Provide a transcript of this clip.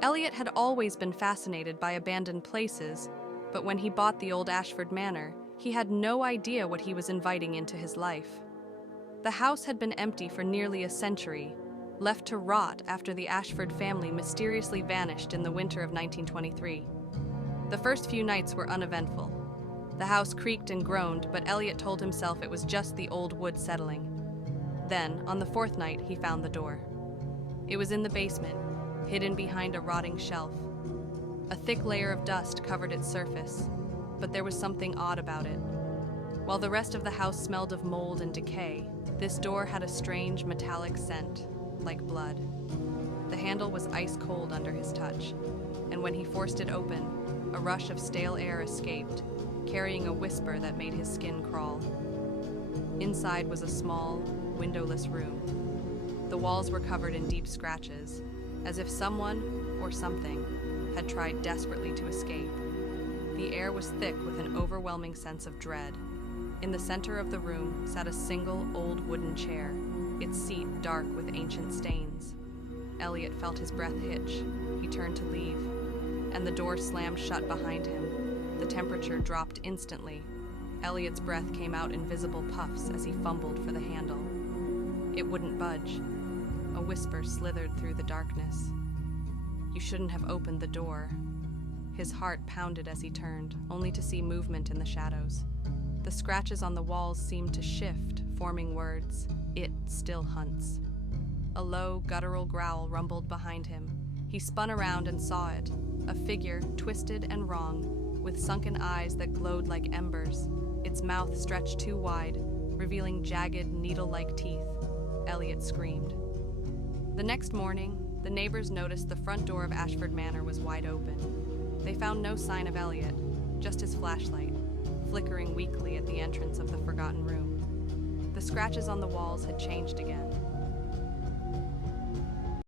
Elliot had always been fascinated by abandoned places, but when he bought the old Ashford Manor, he had no idea what he was inviting into his life. The house had been empty for nearly a century, left to rot after the Ashford family mysteriously vanished in the winter of 1923. The first few nights were uneventful. The house creaked and groaned, but Elliot told himself it was just the old wood settling. Then, on the fourth night, he found the door. It was in the basement, hidden behind a rotting shelf. A thick layer of dust covered its surface, but there was something odd about it. While the rest of the house smelled of mold and decay, this door had a strange metallic scent, like blood. The handle was ice cold under his touch, and when he forced it open, a rush of stale air escaped, carrying a whisper that made his skin crawl. Inside was a small, windowless room. The walls were covered in deep scratches, as if someone, or something, had tried desperately to escape. The air was thick with an overwhelming sense of dread. In the center of the room sat a single old wooden chair, its seat dark with ancient stains. Elliot felt his breath hitch. He turned to leave, and the door slammed shut behind him. The temperature dropped instantly. Elliot's breath came out in visible puffs as he fumbled for the handle. It wouldn't budge. A whisper slithered through the darkness. "You shouldn't have opened the door." His heart pounded as he turned, only to see movement in the shadows. The scratches on the walls seemed to shift, forming words. "It still hunts." A low, guttural growl rumbled behind him. He spun around and saw it, a figure, twisted and wrong, with sunken eyes that glowed like embers, its mouth stretched too wide, revealing jagged, needle-like teeth. Elliot screamed. The next morning, the neighbors noticed the front door of Ashford Manor was wide open. They found no sign of Elliot, just his flashlight, flickering weakly at the entrance of the forgotten room. The scratches on the walls had changed again,